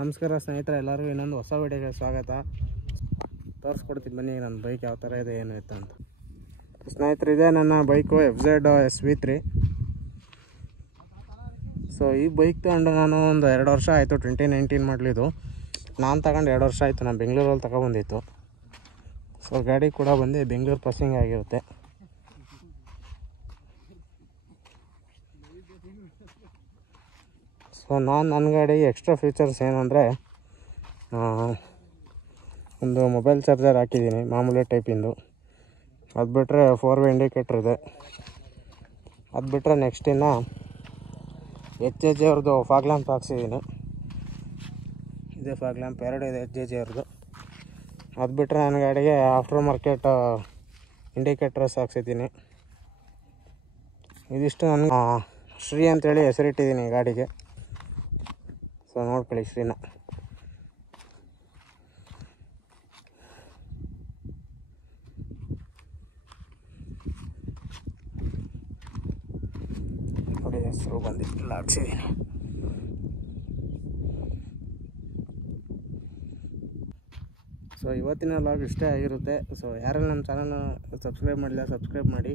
ನಮಸ್ಕಾರ ಸ್ನೇಹಿತರೆ, ಎಲ್ಲರಿಗೂ ಇನ್ನೊಂದು ಹೊಸ ವಿಡಿಯೋಗೆ ಸ್ವಾಗತ. ತೋರಿಸ್ಕೊಡ್ತೀನಿ ಬನ್ನಿ ನನ್ನ ಬೈಕ್ ಯಾವ ಥರ ಇದೆ ಏನು ಇತ್ತು ಅಂತ. ಸ್ನೇಹಿತರೆ, ಇದೆ ನನ್ನ ಬೈಕು FZ SV3. ಸೊ ಈ ಬೈಕ್ ತಗೊಂಡು ನಾನು ಒಂದು 2 ವರ್ಷ ಆಯಿತು. 2019 ಮಾಡಲಿದ್ದು. ನಾನು ತಗೊಂಡು 2 ವರ್ಷ ಆಯಿತು. ನಾನು ಬೆಂಗಳೂರಲ್ಲಿ ತಗೊಬಂದಿತ್ತು. ಸೊ ಗಾಡಿ ಕೂಡ ಬಂದು ಬೆಂಗಳೂರು ಪಾಸಿಂಗ್ ಆಗಿರುತ್ತೆ. ಸೊ ನನ್ನ ಗಾಡಿ ಎಕ್ಸ್ಟ್ರಾ ಫೀಚರ್ಸ್ ಏನಂದರೆ, ಒಂದು ಮೊಬೈಲ್ ಚಾರ್ಜರ್ ಹಾಕಿದ್ದೀನಿ ಮಾಮೂಲಿ ಟೈಪಿಂದು. ಅದು ಬಿಟ್ಟರೆ 4-ವೇ ಇಂಡಿಕೇಟ್ರ್ ಇದೆ. ಅದು ಬಿಟ್ಟರೆ ನೆಕ್ಸ್ಟ್ ಇನ್ನು HJ ಅವ್ರದ್ದು ಫಾಗ್ ಲ್ಯಾಂಪ್ ಹಾಕ್ಸಿದ್ದೀನಿ. ಇದೇ ಫಾಗ್ ಲ್ಯಾಂಪ್ 2 ಇದೆ HJ ಅವ್ರದ್ದು. ಅದು ಬಿಟ್ಟರೆ ನನ್ನ ಗಾಡಿಗೆ ಆಫ್ಟರ್ ಮಾರ್ಕೆಟ್ ಇಂಡಿಕೇಟರ್ಸ್ ಹಾಕ್ಸಿದ್ದೀನಿ. ಇದಿಷ್ಟು ನನಗೆ ಶ್ರೀ ಅಂತೇಳಿ ಹೆಸರಿಟ್ಟಿದ್ದೀನಿ ಗಾಡಿಗೆ. ಸೊ ನೋಡ್ಕೊಳ್ಳಿ ಶ್ರೀನ. ನೋಡಿ ಹೆಸರು ಬಂದಿಲ್ಲ ಹಾಕ್ಸಿದ್ದೀನಿ. ಸೊ ಇವತ್ತಿನ ವ್ಲಾಗ್ ಇಷ್ಟೇ ಆಗಿರುತ್ತೆ. ಸೊ ಯಾರೆಲ್ಲ ನಮ್ಮ ಚಾನಲ್ನ ಸಬ್ಸ್ಕ್ರೈಬ್ ಮಾಡಿಲ್ಲ ಸಬ್ಸ್ಕ್ರೈಬ್ ಮಾಡಿ.